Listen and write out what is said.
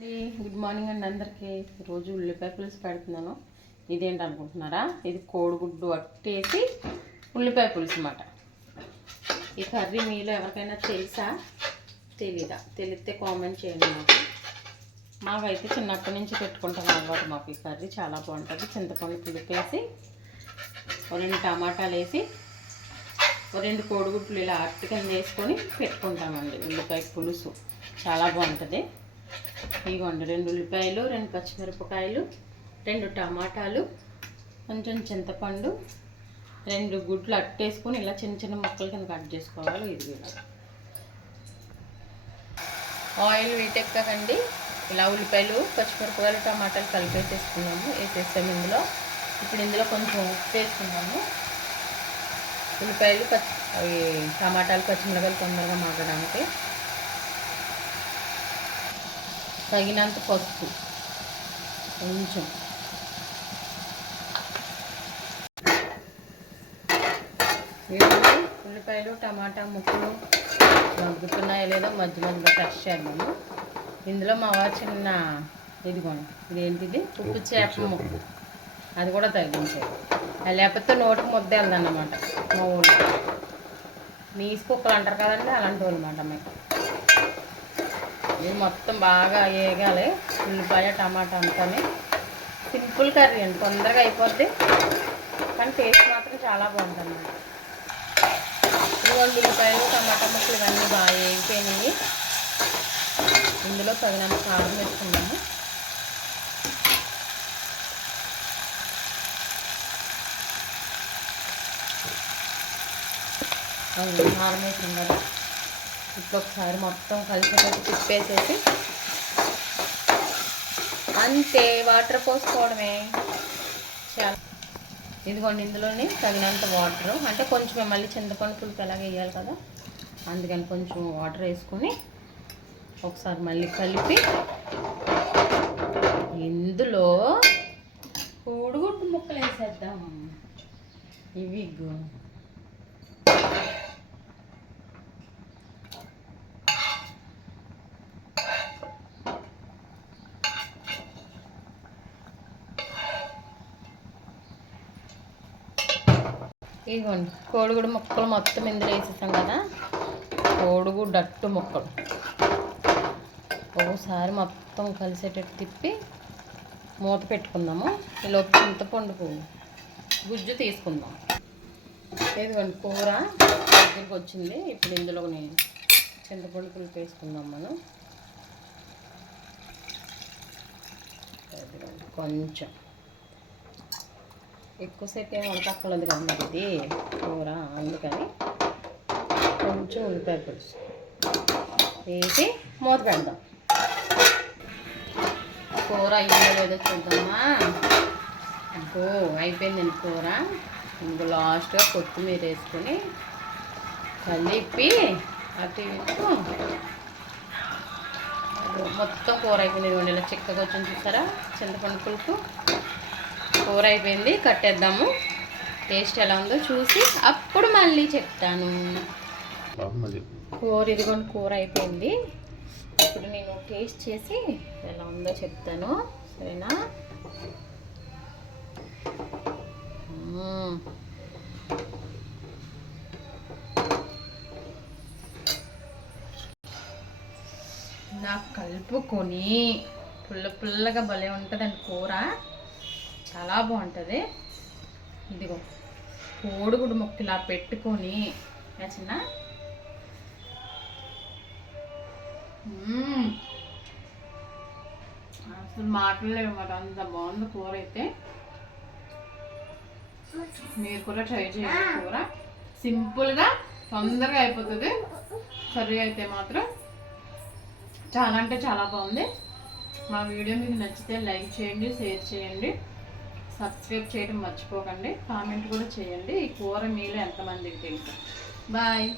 Good morning అండి అందరికీ. ఈరోజు ఉల్లిపాయ పులుసు పెడుతున్నాను. ఇదేంటి అనుకుంటున్నారా? ఇది కోడిగుడ్డు అట్టేసి ఉల్లిపాయ పులుసు అన్నమాట. ఈ కర్రీ మీలో ఎవరికైనా తెలుసా తెలీదా? తెలిస్తే కామెంట్ చేయండి. మాకైతే చిన్నప్పటి నుంచి పెట్టుకుంటాం అలవాటు. మాకు ఈ కర్రీ చాలా బాగుంటుంది. చింతపండు పులిపేసి 2 టమాటాలు వేసి 2 కోడిగుడ్లు ఇలా అట్టుకని వేసుకొని పెట్టుకుంటామండి. ఉల్లిపాయ పులుసు చాలా బాగుంటుంది. ఇదిగోండి 2 ఉల్లిపాయలు, 2 పచ్చిమిరపకాయలు, 2 టమాటాలు, కొంచెం చింతపండు, 2 గుడ్లు అట్టేసుకొని ఇలా చిన్న చిన్న ముక్కలు కింద కట్ చేసుకోవాలి. ఇది ఆయిల్ వీటెక్కకండి. ఇలా ఉల్లిపాయలు, పచ్చిమిరపకాయలు, టమాటాలు కలిపేసేసుకున్నాము. వేసేసాము ఇందులో. ఇప్పుడు ఇందులో కొంచెం ఉప్పు వేసుకున్నాము. ఉల్లిపాయలు టమాటాలు, పచ్చిమిరపకాయలు తొందరగా మగ్గడానికి తగినంత పసుపు, కొంచెం ఉల్లిపాయలు టమాటా ముక్కలు మగ్గుతున్నాయో లేదో మధ్య మధ్యలో టచ్ చేద్దాము. ఇందులో మా చిన్న ఇదిగోండి, ఇదేంటిది ఉప్పు చేప ముక్క, అది కూడా తగ్గించాలి. లేకపోతే నోటికి ముద్ద వెళ్దన్నమాట. మా ఊళ్ళో నీసు కుక్కలు అంటారు కదండి, అలాంటి వాళ్ళు అన్నమాట. మేము ఇది మొత్తం బాగా వేగాలి. ఉల్లిపాయ టమాటా అంతానే. సింపుల్ కర్రీ అండి, తొందరగా అయిపోద్ది, కానీ టేస్ట్ మాత్రం చాలా బాగుంటుంది. ఇదిగోండి ఉల్లిపాయలు టమాటా ముక్కలు ఇవన్నీ బాగా వేగిపోయినాయి. ఇందులో తగినంత కారం వేసుకున్నాము. కారం వేసాం కదా. ఇప్పుడు ఒకసారి మొత్తం కలిసేటట్టు తిప్పేసేసి అంతే, వాటర్ పోసుకోవడమే. చాలా ఇదిగోండి ఇందులోని తగినంత వాటరు, అంటే కొంచెం మళ్ళీ చింతపండు పులుపు ఎలాగ వేయాలి కదా, అందుకని కొంచెం వాటర్ వేసుకొని ఒకసారి మళ్ళీ కలిపి ఇందులో కోడిగుడ్డు ముక్కలు వేసేద్దాం. ఇవి ఇదిగోండి కోడిగుడ్డు ముక్కలు మొత్తం ఇందులో వేసేసాం కదా. కోడిగుడ్డు అట్టు ముక్కలు ఒకసారి మొత్తం కలిసేటట్టు తిప్పి మూత పెట్టుకుందాము. ఇలా చింతపండు గుజ్జు తీసుకుందాం. ఇదిగోండి కూర దగ్గరికి వచ్చింది. ఇప్పుడు ఇందులో నేను చింతపండు పులుపు వేసుకుందాం మనం. కొంచెం ఎక్కువసేపు ఏం ఉడకక్కర్లేదు కదా మరి ఇది కూర, అందుకని కొంచెం ఉల్లిపాయ పులుసు వేసి మూత పెడదాం. కూర అయ్యిందో లేదో చూద్దామా. అబ్బో అయిపోయిందండి కూర. ఇంకో లాస్ట్గా కొత్తిమీర వేసుకొని కలిపి అటు ఇటు మొత్తం కూర అయిపోయింది. ఇలా చిక్కగా వచ్చింది చూసారా చింతపండు పులుపు. కూర అయిపోయింది, కట్టేద్దాము. టేస్ట్ ఎలా ఉందో చూసి అప్పుడు మళ్ళీ చెప్తాను. కూర ఇదిగోండి కూర అయిపోయింది. ఇప్పుడు నేను టేస్ట్ చేసి ఎలా ఉందో చెప్తాను, సరేనా? నాకు కలుపుకొని పుల్లగా భలే ఉంటుందండి కూర, చాలా బాగుంటుంది. ఇదిగో కోడిగుడ్డు ముక్క ఇలా పెట్టుకొని చిన్న అసలు మాటలేవు మరి, అంత బాగుంది కూర అయితే. మీరు కూడా ట్రై చేయండి. కూర సింపుల్గా తొందరగా అయిపోతుంది. కర్రీ అయితే మాత్రం చాలా అంటే చాలా బాగుంది. మా వీడియో మీకు నచ్చితే లైక్ చేయండి, షేర్ చేయండి, సబ్స్క్రైబ్ చేయడం మర్చిపోకండి. కామెంట్ కూడా చేయండి ఈ కూర మీలో ఎంతమందికి తెలుసు. బాయ్.